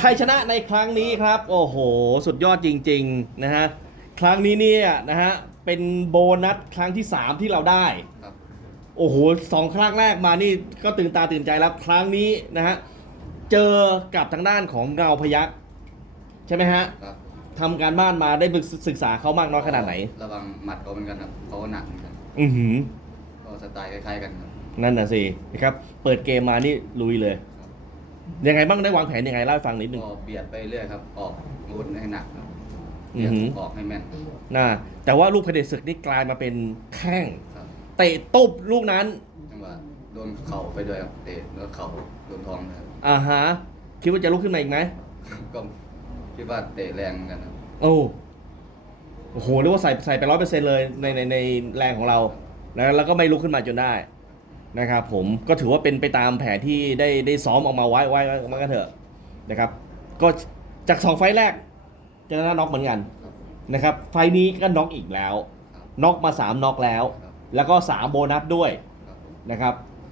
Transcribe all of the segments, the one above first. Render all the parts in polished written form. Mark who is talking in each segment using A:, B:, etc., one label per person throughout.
A: ชัยชนะในครั้งนี้ครับโอ้โหสุดยอดจริงๆนะฮะครั้งนี้เนี่ยนะฮะเป็นโบนัสครั้งที่ 3ที่เราได้
B: ครับ
A: โอ้โห2 ครั้งแรกมานี่ก็ตื่นตาตื่นใจแล้วครั้งนี้นะฮะเจอกับทางด้านของเงาพยัคฆ์ใช่ไหมฮะ
B: ครับ
A: ทำการบ้านมาได้ศึกษาเขามากน้อยขนาดไหน
B: ระวังหมัดเขาเหมือนกันครับเขาก็หนักเหมือนกัน
A: อือหือ
B: ก็สไตล์คล้ายๆกันครับ
A: นั่นน่ะสินะครับเปิดเกมมานี่ลุยเลยยังไงบ้างได้วางแผนยังไงเล่าให้ฟังนิดนึง
B: ก็เบียดไปเรื่อยครับออกอาวุธให้หนักครับ
A: อือหือ
B: ออกให้แม่น
A: น่าแต่ว่าลูกเผด็จศึกนี่กลายมาเป็นแข้ง
B: ครับ
A: เตะตุบลูกนั้น
B: จังหวะโดนเข่าไปด้วยครับเตะแล้วเข่าโดนท้องนะครับ
A: อ่าฮะคิดว่าจะลุกขึ้นมาอีกไหม
B: ก็คิดว่าเตะแรงเหมือนกันครับ
A: โอ้โหเรียกว่าใส่ไป100%เลยในแรงของเราแล้วก็ไม่ลุกขึ้นมาจนได้นะครับผมก็ถือว่าเป็นไปตามแผนที่ได้ซ้อมออกมาไว้มันก็เถอะนะครับก็จาก2 ไฟล์แรกชนะน็อกเหมือนกันนะครับไฟล์นี้ก็น็อกอีกแล้ว
B: ครับ
A: น็อกมา3น็อกแล้ว
B: ครับ
A: แล้วก็3โบนัสด้วย
B: ครับผม
A: นะครับ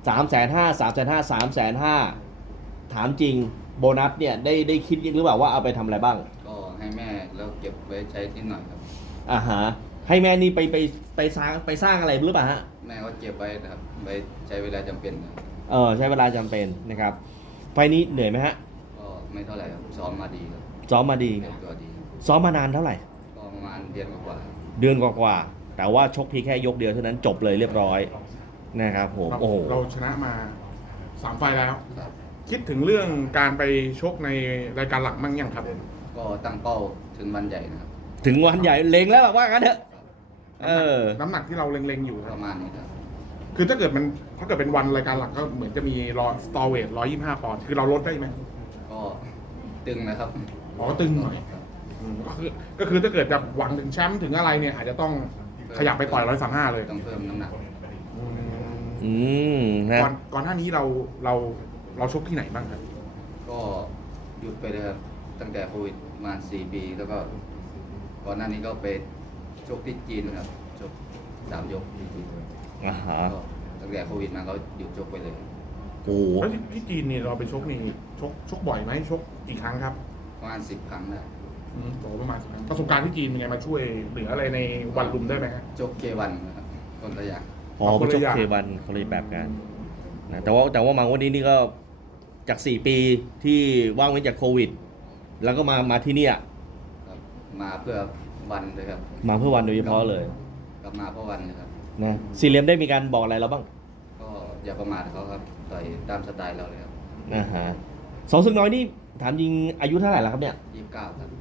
A: 350,000 ถามจริงโบนัสเนี่ยได้คิดหรือเปล่าว่าเอาไปทำอะไรบ้าง
B: ก็ให้แม่แล้วเก็บไว้ใช้นิดหน่อยครับ
A: อ่าฮะให้แม่นี่ไปสร้างอะไรหรือเปล่าฮะ
B: แม่ก็เก็บไว้นะครับไว้ใช้เวลาจำเป็นนะครับ
A: ใช้เวลาจำเป็นนะครับไฟล์นี้เหนื่อยไหมฮะ
B: ก็ไม่เท่าไหร่ครับซ้อมมาดีครับ
A: ซ้อมมาดี
B: เตรียมตัวดี
A: ซ้อมมานานเท่าไหร่
B: ก็ประมาณเดือนกว่า
A: เดือนกว่าๆแต่ว่าชกเพียงแค่ยกเดียวเท่านั้นจบเลยเรียบร้อยนะครับผมโอ้โห
C: เราชนะมา3 ไฟล์แล้ว
B: ๆครับ
C: คิดถึงเรื่องการไปชกในรายการหลักมั่งยังครับ
B: ก็ตั้งเป้าถึงวันใหญ่นะครับ
A: ถึงวันใหญ่เล็งแล้วหรอว่างั้นเถอะเออ
C: น้ำหนักที่เราเล็งๆอยู่ค
B: ป
C: รับ
B: ระมาณนี้ครับ
C: คือถ้าเกิดเป็นวันรายการหลักก็เหมือนจะมีสตอเวท125 ปอนด์คือเราลดได้ไหม
B: ก็ตึงนะครับ
C: อ๋อตึงหน่อย
B: ครับ
C: ก็คือถ้าเกิดจะหวังถึงแชมป์ถึงอะไรเนี่ยอาจจะต้องขยับไปต่อย135เลย
B: ต้องเพิ่มน้ำหนัก
A: อืมนะ
C: ก่อนหน้านี้เราชกที่ไหนบ้างครับ
B: ก็หยุดไปเลยครับตั้งแต่โควิดประมาณ4 ปี แล้วก็ก่อนหน้านี้ก็ไปชกที่จีนครับชก3 ยกที่จีน
A: อ่าฮะ
B: ก็ตั้งแต่โควิดมาก็หยุดชกไปเลย
A: โอ้โห
C: แล้วที่จีนนี่เราไปชกนี่ชกบ่อยไหมชกกี่ครั้งครับ
B: ประมาณ10 ครั้งนะ
C: โอ้ประมาณ10 ครั้งประสบการณ์ที่จีนเป็นไงมาช่วยเหลืออะไรในวันลุมได้ไหมครับ
B: ชกเกวันนะครับคนละอย่าง
A: พอไปชกเคบันเขาเลยแบบกันนะแต่ว่ามาวันนี้นี่ก็จาก4 ปีที่ว่างเว้นจากโควิด แล้วก็มาที่เนี่ย
B: ครับมาเพื่อวันเลยครับ
A: มาเพื่อวันโดยเฉพาะเลย
B: กลับมาเพราะวันนะครับ
A: นะซีเรียมได้มีการบอกอะไรเราบ้าง
B: ก็อย่าประมาทเขาครับต่อยตามสไตล์เราเลยครับ
A: นะฮะสองศึกน้อยนี่ถามยิงอายุเท่าไหร่แล้วครับเนี่ย
B: 29ครับ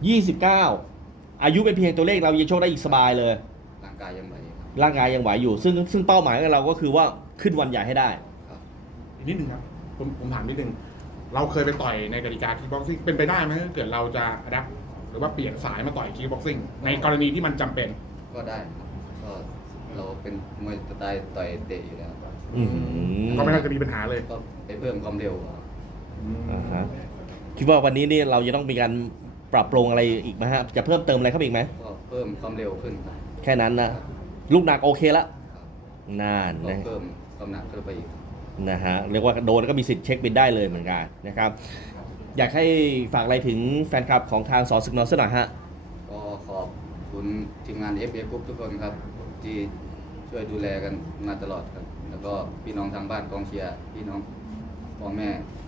A: 29 อายุเป็นเพียงตัวเลขเรายังโชคได้อีกสบายเลย
B: ร่างกายยังไหวครับ
A: ร่างกายยังไหวอยู่ ซึ่งเป้าหมายของเราก็คือว่าขึ้นวันใหญ่ให้ได้
B: ครับ
C: อีกนิดหนึ่งครับผมถามนิดหนึ่งเราเคยไปต่อยในกติกาคิกบ็อกซิ่งเป็นไปได้ไหมถ้าเกิดเราจะอัดหรือว่าเปลี่ยนสายมาต่อยคิกบ็อกซิ่งในกรณีที่มันจำเป็น
B: ก็ได้ครับก็เราเป็นมวยสไตล์ต่อยเตะอยู่แล้วครับ
A: อือหือ
C: ก็ไม่น่าจะมีปัญหาเลย
B: ก็ไปเพิ่มความเร็วครับ
A: อ่าฮะคิดว่าวันนี้นี่เราจะต้องมีการปรับปรุงอะไรอีกไหมฮะจะเพิ่มเติมอะไรเข้าไปอีกไหม
B: ก็เพิ่มความเร็วขึ้นครับ
A: แค่นั้นนะลูกหนักโอเคละ
B: ครับ
A: นั่น
B: ก็
A: นะ
B: เพิ่มความหนักขึ้นไปอีก
A: นะฮะเรียกว่าโดนก็มีสิทธิ์เช็คบินได้เลยเหมือนกันนะครับอยากให้ฝากอะไรถึงแฟนคลับของทางสอศึกน้อยสักหน่อยฮะ
B: ก็ขอบคุณทีมงาน FA Group ทุกคนครับ ที่ช่วยดูแลกันมาตลอดครับ แล้วก็พี่น้องทางบ้านกองเชียร์พี่น้องพ่อแม่